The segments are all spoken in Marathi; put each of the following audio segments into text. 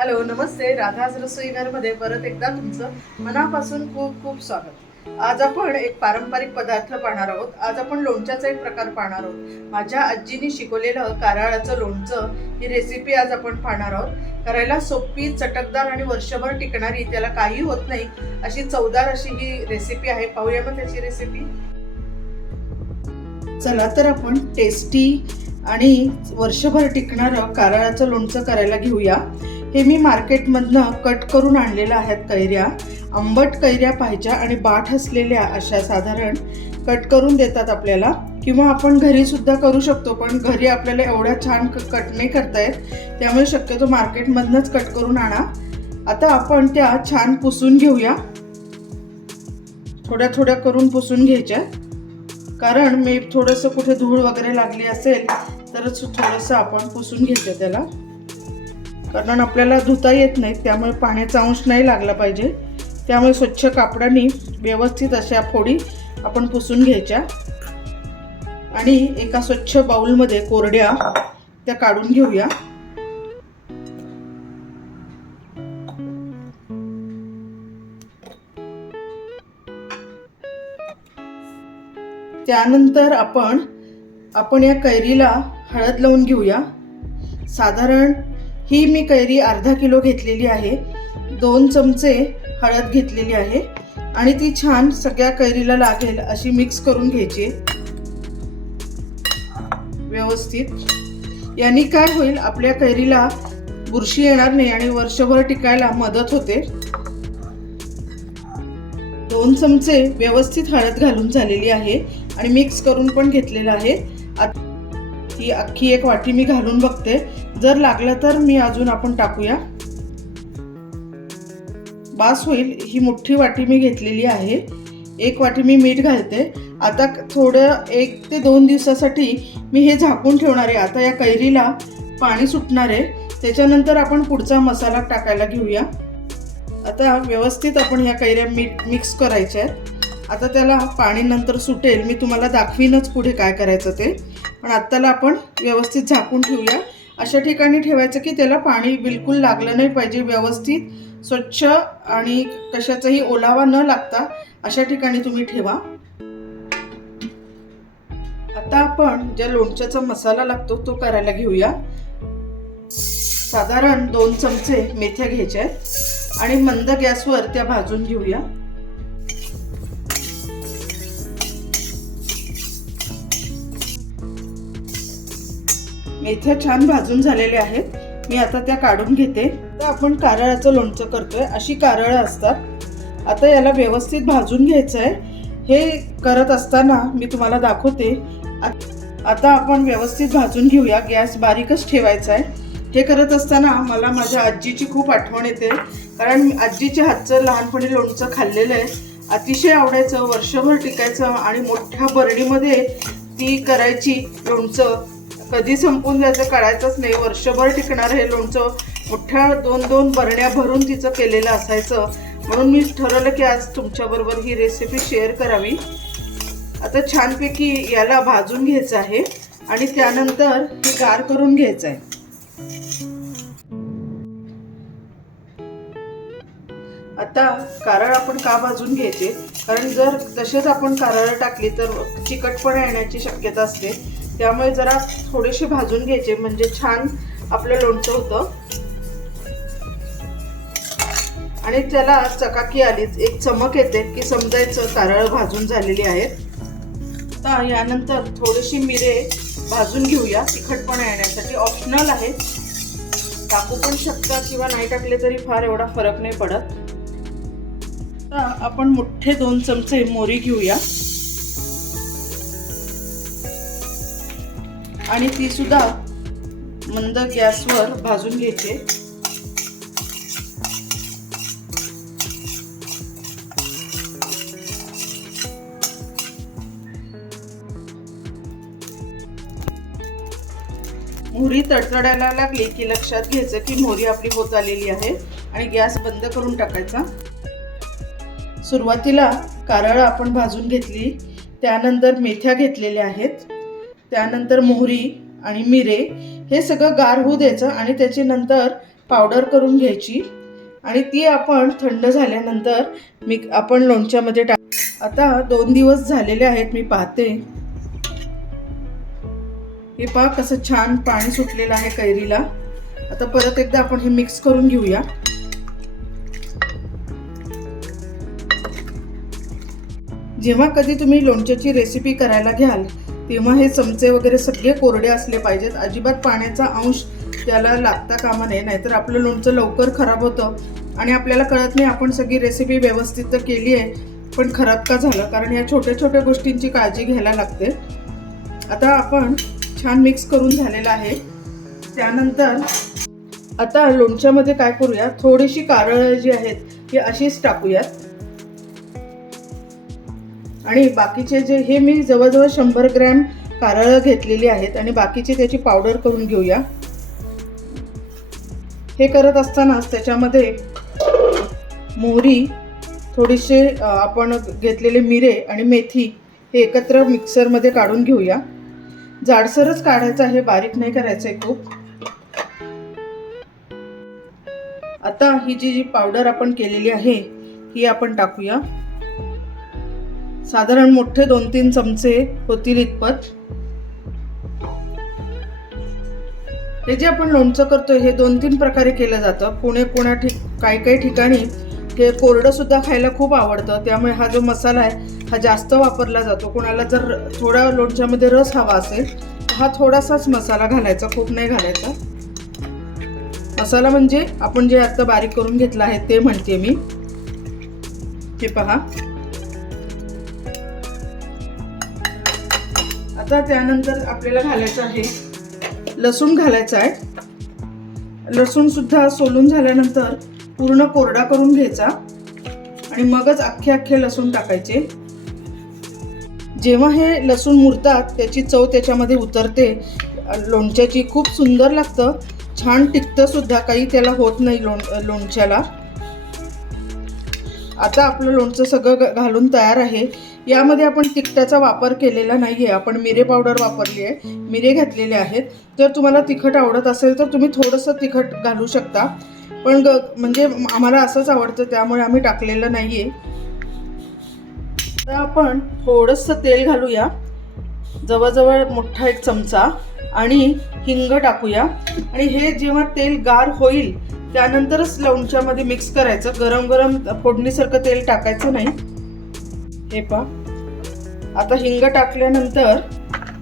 हॅलो, नमस्ते. राधाज रसोई घरमध्ये परत एकदा तुमचं मनापासून खूप खूप स्वागत. आज आपण एक पारंपरिक पदार्थ पाहणार आहोत. आज आपण लोणच्याचा एक प्रकार पाहणार आहोत. माझ्या आजीने शिकवलेलं कारळाचं लोणचं ही रेसिपी आज आपण पाहणार आहोत. करायला सोपी, चटकदार आणि वर्षभर टिकणारी, त्याला काही होत नाही अशी चवदार अशी ही रेसिपी आहे. पाहूया मग त्याची रेसिपी. चला तर आपण टेस्टी आणि वर्षभर टिकणारं कारळाचं लोणचं करायला घेऊया. हे मी मार्केटमधनं कट करून आणलेलं आहेत कैऱ्या. आंबट कैऱ्या पाहिजे आणि बाठ असलेल्या अशा साधारण कट करून देतात आपल्याला, किंवा आपण घरी सुद्धा करू शकतो. पण घरी आपल्याला एवढ्या छान कट नाही करता येत, त्यामुळे शक्यतो मार्केटमधनंच कट करून आणा. आता आपण त्या छान पुसून घेऊया. थोड्या थोड्या करून पुसून घ्यायच्या, कारण मी थोडंसं कुठे धूळ वगैरे लागली असेल तरच थोडंसं आपण पुसून घ्यायचं त्याला, कारण आपल्याला धुता येत नाही, त्यामुळे पाण्याचा अंश नाही लागला पाहिजे. त्यामुळे स्वच्छ कापडाने व्यवस्थित अशा फोडी आपण पुसून घ्यायच्या आणि एका स्वच्छ बाउलमध्ये कोरड्या त्या काढून घेऊया. त्यानंतर आपण या कैरीला हळद लावून घेऊया. साधारण ही मी कैरी अर्धा किलो घेतलेली आहे. 2 चमचे हळद घेतलेली आहे आणि ती छान सगळ्या कैरीला लागेल अशी मिक्स करून घ्यायची व्यवस्थित. याने काय होईल, आपल्या कैरीला बुरशी येणार नाही आणि वर्षभर टिकायला मदत होते. 2 चमचे व्यवस्थित हळद घालून झालेली आहे आणि मिक्स करून पण घेतलेलं आहे. ही अख्खी एक वाटी मी घालून बघते, जर लागलं तर मी अजून आपण टाकूया. बास होईल. ही मोठी वाटी मी घेतलेली आहे. 1 वाटी मी मीठ घालते. आता थोडं 1 ते 2 दिवसासाठी मी हे झाकून ठेवणार आहे. आता या कैरीला पाणी सुटणार आहे, त्याच्यानंतर आपण पुढचा मसाला टाकायला घेऊया. आता व्यवस्थित आपण ह्या कैऱ्या मिक्स करायच्या आहेत. आता त्याला पाणी नंतर सुटेल, मी तुम्हाला दाखवीनच पुढे काय करायचं ते. पण आत्ताला आपण व्यवस्थित झाकून ठेवूया. अशा ठिकाणी ठेवायचं की त्याला पाणी बिलकुल लागलं नाही पाहिजे. व्यवस्थित स्वच्छ आणि कशाचाही ओलावा न लागता अशा ठिकाणी तुम्ही ठेवा. आता आपण ज्या लोणच्याचा मसाला लागतो तो करायला घेऊया. साधारण 2 चमचे मेथ्या घ्यायच्या आहेत आणि मंद गॅसवर त्या भाजून घेऊया. मेथ्या छान भाजून झालेल्या आहेत. मी आता त्या काढून घेते. तर आपण कारळाचं लोणचं करतोय, अशी कारळं असतात. आता याला व्यवस्थित भाजून घ्यायचं आहे. हे करत असताना मी तुम्हाला दाखवते. आता आपण व्यवस्थित भाजून घेऊया. गॅस बारीकच ठेवायचा आहे. हे करत असताना मला माझ्या आजीची खूप आठवण येते, कारण मी आजीच्या हातचं लहानपणी लोणचं खाल्लेलं आहे. अतिशय आवडायचं, वर्षभर टिकायचं आणि मोठ्या बरणीमध्ये ती करायची लोणचं. कधी संपून जायचं कळायचंच नाही. वर्षभर टिकणार हे लोणचं मोठ्या 2-2 बरण्या भरून तिचं केलेलं असायचं. म्हणून मी ठरवलं की आज तुमच्याबरोबर ही रेसिपी शेअर करावी. आता छानपैकी याला भाजून घ्यायचं आहे आणि त्यानंतर हे गार करून घ्यायचं आहे. आता कारळ आपण का भाजून घ्यायचे, कारण जर तसेच आपण कारळ टाकली तर चिकटपणा येण्याची शक्यता असते. त्यामुळे जरा थोडेसे भाजून घ्यायचे, म्हणजे छान आपलं लोणचं होतं आणि त्याला चकाकी आलीच, एक चमक येते की समजायचं कारळ भाजून झालेली आहेत. आता यानंतर थोडीशी मिरे भाजून घेऊया तिखटपणा येण्यासाठी. ऑप्शनल आहे, टाकू पण शकता किंवा नाही टाकले तरी फार एवढा फरक नाही पडत. आता आपण मोठे 2 चमचे मोहरी घेऊया आणि ती सुद्धा मंद गॅसवर भाजून घ्यायचे. मोहरी तडतडायला लागली की लक्षात घ्यायचं की मोहरी आपली होत आलेली आहे आणि गॅस बंद करून टाकायचा. सुरुवातीला कारळ आपण भाजून घेतली, त्यानंतर मेथ्या घेतलेल्या आहेत, त्यानंतर मोहरी आणि मिरे हे सगळं गार होऊ द्यायचं आणि त्याचे नंतर पावडर करून घ्यायची आणि ती आपण थंड झाल्यानंतर आपण लोणच्यामध्ये आता 2 दिवस झालेले आहेत, मी पाहते. हे पहा कसं छान पाणी सुटलेलं आहे कैरीला. आता परत एकदा आपण हे मिक्स करून घेऊया. जेव्हा कधी तुम्ही लोणच्याची रेसिपी करायला घ्याल तेव्हा हे चमचे वगैरे सगळे कोरडे असले पाहिजेत. अजिबात पाण्याचा अंश त्याला लागता कामा नये, नाहीतर आपलं लोणचं लवकर खराब होतं आणि आपल्याला कळत नाही आपण सगळी रेसिपी व्यवस्थित तर केली आहे पण खराब का झालं, कारण या छोट्या छोट्या गोष्टींची काळजी घ्यायला लागते. आता आपण छान मिक्स करून झालेलं आहे. त्यानंतर आता लोणच्यामध्ये काय करूया, थोडीशी कारळं जी आहेत ती अशीच टाकूयात आणि बाकीचे जे हे मी जवळजवळ 100 ग्रॅम कारळं घेतलेली आहेत आणि बाकीची त्याची पावडर करून घेऊया. हे करत असतानाच त्याच्यामध्ये मोहरी, थोडीशे आपण घेतलेले मिरे आणि मेथी हे एकत्र मिक्सरमध्ये काढून घेऊया. जाडसरच काढायचं आहे, बारीक नाही करायचं आहे खूप. आता ही जी पावडर आपण केलेली आहे ही आपण टाकूया. साधारण मोठे 2-3 चमचे होतील इतपत. हे जे आपण लोणचं करतोय हे 2-3 प्रकारे केलं जातं. काही ठिकाणी हे कोरडं सुद्धा खायला खूप आवडतं, त्यामुळे हा जो मसाला आहे हा जास्त वापरला जातो. कोणाला जर थोडा लोणच्यामध्ये रस हवा असेल हा थोडासाच मसाला घालायचा, खूप नाही घालायचा. मसाला म्हणजे आपण जे आता बारीक करून घेतला आहे ते म्हणते मी. हे पहा. आता त्यानंतर आपल्याला घालायचं आहे लसूण घालायचा आहे. लसूण सुद्धा सोलून झाल्यानंतर पूर्ण कोरडा करून घ्यायचा आणि मगच अख्खे लसूण टाकायचे. जेव्हा हे लसूण मुरतात त्याची चव त्याच्यामध्ये उतरते. लोणच्याची खूप सुंदर लागतं, छान टिकतं सुद्धा, काही त्याला होत नाही लोणच्याला. आता आपलं लोणचं सगळं घालून तयार आहे. यामध्ये आपण तिखटाचा वापर केलेला नाही आहे, आपण मिरे पावडर वापरली आहे, मिरे घातलेले आहेत. जर तुम्हाला तिखट आवडत असेल तर तुम्ही थोडंसं तिखट घालू शकता, पण म्हणजे आम्हाला असंच आवडतं त्यामुळे आम्ही टाकलेलं नाही आहे. आता आपण थोडंसं तेल घालूया, जवळजवळ मोठा 1 चमचा, आणि हिंग टाकूया. आणि हे जेव्हा तेल गार होईल त्यानंतरच लोणच्यामध्ये मिक्स करायचं. गरम गरम फोडणीसारखं तेल टाकायचं नाही. हे पहा. आता हिंग टाकल्यानंतर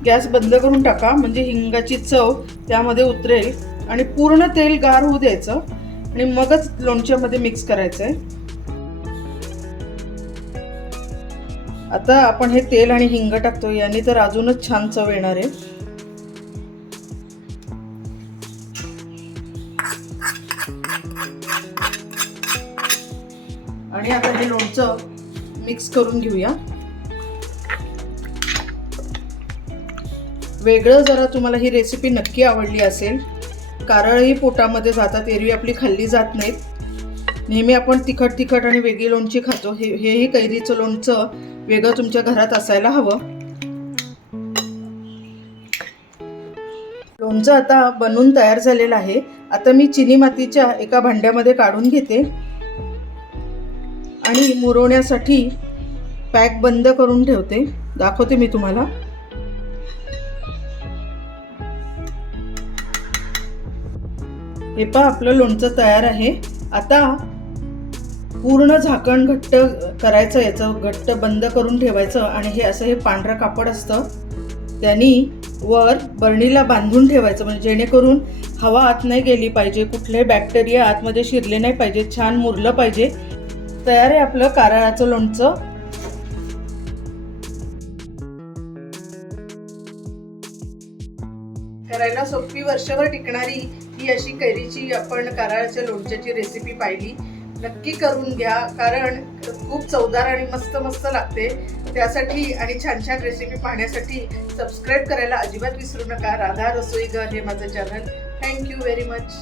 गॅस बंद करून टाका, म्हणजे हिंगाची चव त्यामध्ये उतरेल. आणि पूर्ण तेल गार होऊ द्यायचं आणि मगच लोणच्यामध्ये मिक्स करायचं आहे. आता आपण हे तेल आणि हिंग टाकतो, याने तर अजूनच छान चव येणार आहे. आणि आता हे लोणचं मिक्स करून घेऊया. वेगळं जरा तुम्हाला ही रेसिपी नक्की आवडली असेल. कारळही पोटामध्ये जातात, एरवी आपली खाल्ली जात नाहीत. नेहमी आपण तिखट आणि वेगळी लोणची खातो. हेही कैरीचं लोणचं वेगळं तुमच्या घरात असायला हवं. लोणचं आता बनवून तयार झालेलं आहे. आता मी चिनी मातीच्या एका भांड्यामध्ये काढून घेते आणि मुरवण्यासाठी पॅक बंद करून ठेवते. दाखवते मी तुम्हाला. हे पहा, आपलं लोणचं तयार आहे. आता पूर्ण झाकण घट्ट करायचं, याचं घट्ट बंद करून ठेवायचं. आणि हे असं हे पांढरं कापड असतं, त्यांनी वर बरणीला बांधून ठेवायचं, म्हणजे जेणेकरून हवा आत नाही गेली पाहिजे, कुठले बॅक्टेरिया आतमध्ये शिरले नाही पाहिजे, छान मुरलं पाहिजे. तयार आहे आपलं कारळाचं लोणचं. करायला सोपी, वर्षभर टिकणारी ही अशी कैरीची आपण कारळाच्या लोणच्याची रेसिपी पाहिली. नक्की करून घ्या, कारण खूप चवदार आणि मस्त लागते. त्यासाठी आणि छान छान रेसिपी पाहण्यासाठी सबस्क्राईब करायला अजिबात विसरू नका. राधा रसोईघर हे माझं चॅनल. Thank you very much.